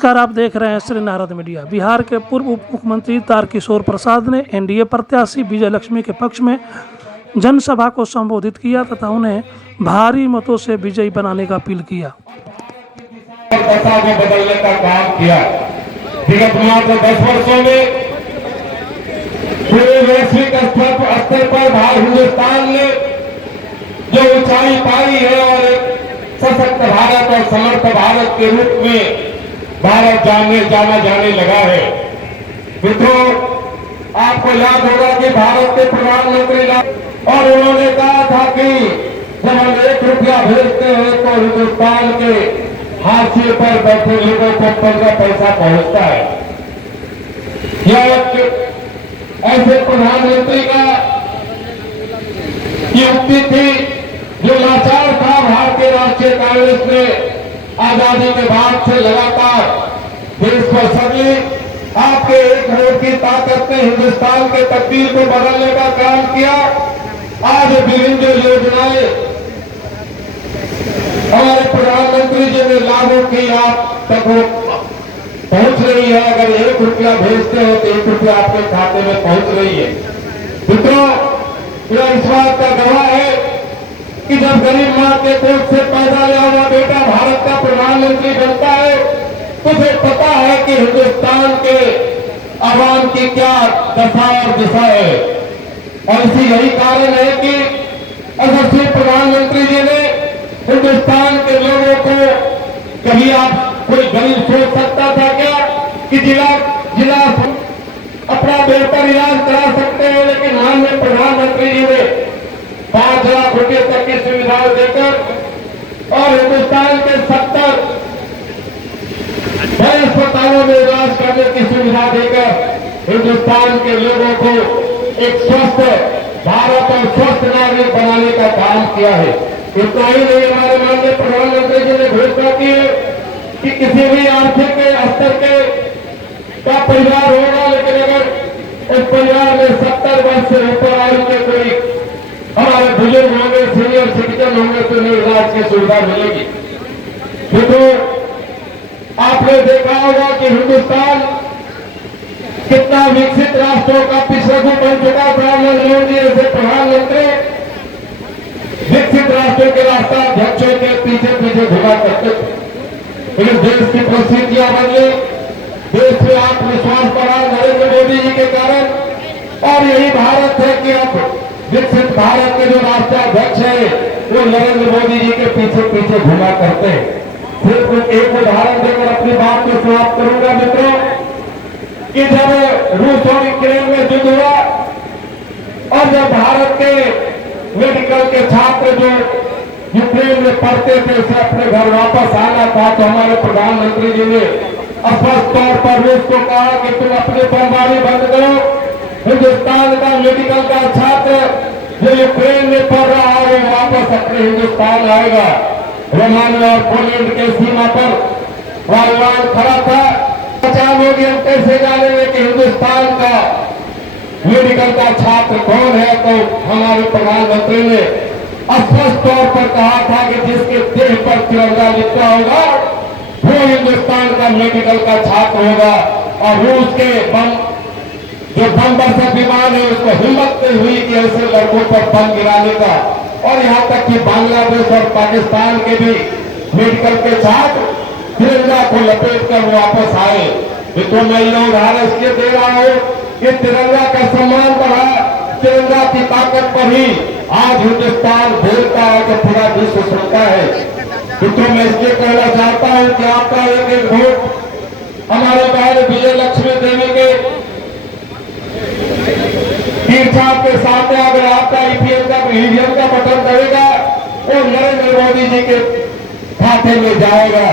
नमस्कार, आप देख रहे हैं श्री नारद मीडिया। बिहार के पूर्व उप मुख्यमंत्री तारकिशोर प्रसाद ने एनडीए प्रत्याशी विजय लक्ष्मी के पक्ष में जनसभा को संबोधित किया तथा उन्हें भारी मतों से विजयी बनाने का अपील किया। दशा को बदलने का काम किया। विगत मात्र 10 वर्षों में पूरे वैश्विक स्तर पर हिंदुस्तान ने जो ऊंचाई पाई है और एक सशक्त भारत और समर्थ भारत के रूप में भारत जाना जाने लगा है। मित्रों, आपको याद होगा कि भारत के प्रधानमंत्री और उन्होंने कहा था कि जब हम 1 रुपया भेजते हैं तो हिंदुस्तान के हाशिए पर बैठे लोगों को 15 पैसा पहुंचता है। यह ऐसे प्रधानमंत्री का युक्ति थी जो लाचार था। भारतीय राष्ट्रीय कांग्रेस ने आजादी के बाद से लगातार देश को सदी आपके 1 वोट की ताकत ने हिंदुस्तान के तकदीर को बदलने का काम किया। आज विभिन्न जो योजनाएं हमारे प्रधानमंत्री जी ने लागू की आप तक वो पहुंच रही है। अगर 1 रुपया भेजते हो तो 1 रुपया आपके खाते में पहुंच रही है। मित्रों, यह इस बात का गवाह है कि जब गरीब मां के पेट से पैदा लिया हुआ बेटा भारत का प्रधानमंत्री बनता है तो उसे पता है कि हिंदुस्तान के आवाम की क्या दशा और दिशा है। और इसी यही कारण है कि यशस्वी प्रधानमंत्री जी ने हिंदुस्तान के लोगों को, कभी आप कोई गरीब सोच सकता था क्या कि जिला अपना बेहतर इलाज करा सकते हैं, लेकिन माननीय प्रधानमंत्री जी ने 5 लाख रुपए तक की सुविधाएं देकर और हिंदुस्तान के 70 बड़े अस्पतालों में इलाज करने की सुविधा देकर हिंदुस्तान के लोगों को एक स्वस्थ भारत और स्वस्थ नागरिक बनाने का काम किया है। इतना ही नहीं, हमारे माननीय प्रधानमंत्री जी ने घोषणा की है कि किसी भी आर्थिक स्तर के का परिवार होगा, लेकिन अगर उस परिवार में 70 वर्ष से ऊपर आयु के कोई हमारे बुजुर्ग होंगे, सीनियर सिटीजन होंगे तो उन्हें इलाज की सुविधा मिलेगी। देखो, आपने देखा होगा कि हिंदुस्तान कितना विकसित राष्ट्रों का पिछड़ू बन चुका था। नरेंद्र मोदी ऐसे प्रधानमंत्री विकसित राष्ट्रों के राष्ट्राध्यक्षों के पीछे पीछे घुमा करते थे, लेकिन देश की परिस्थितियां बदली, देश में आत्मविश्वास बढ़ा नरेंद्र मोदी जी के कारण। और यही भारत है कि अब विकसित भारत के जो राष्ट्राध्यक्ष है वो नरेंद्र मोदी जी के पीछे पीछे घुमा करते हैं। सिर्फ एक उदाहरण देकर अपनी बात को समाप्त करूंगा। मित्रों, कि जब रूस और यूक्रेन में युद्ध हुआ और जब भारत के मेडिकल के छात्र जो यूक्रेन में पढ़ते थे उसे अपने घर वापस आना था, तो हमारे प्रधानमंत्री जी ने स्पष्ट तौर पर रूस को कहा कि तुम अपनी बमबारी बंद करो। हिंदुस्तान का मेडिकल का छात्र जो यूक्रेन में पढ़ रहा है वो वापस अपने हिंदुस्तान आएगा। रोमानिया और पोलैंड के सीमा पर वायुयान खड़ा था। पहचान होगी, हम कैसे जानेंगे कि हिंदुस्तान का मेडिकल का छात्र कौन है? तो हमारे प्रधानमंत्री ने स्पष्ट तौर पर कहा था कि जिसके देह पर तिरंगा लिखा होगा वो हिंदुस्तान का मेडिकल का छात्र होगा। और रूस के जो बम बरसक विमान है उसको हिम्मत नहीं हुई कि ऐसे लड़कों पर बम गिराने का। और यहाँ तक कि बांग्लादेश और पाकिस्तान के भी मेडिकल के छात्र तिरंगा को लपेट कर वापस आए। तो मैं यह उदाहरण इसलिए दे रहा हूँ कि तिरंगा का सम्मान बढ़ा, तिरंगा की ताकत बढ़ी। आज हिंदुस्तान बोलता है तो पूरा विश्व सुनता है। तो मैं इसलिए कहना चाहता हूँ कि आपका एक वोट हमारे बहन विजय लक्ष्मी देवी के तीर्थाप के सामने अगर आपका ईवीएम का बटन दबेगा वो नरेंद्र मोदी जी के खाते में जाएगा।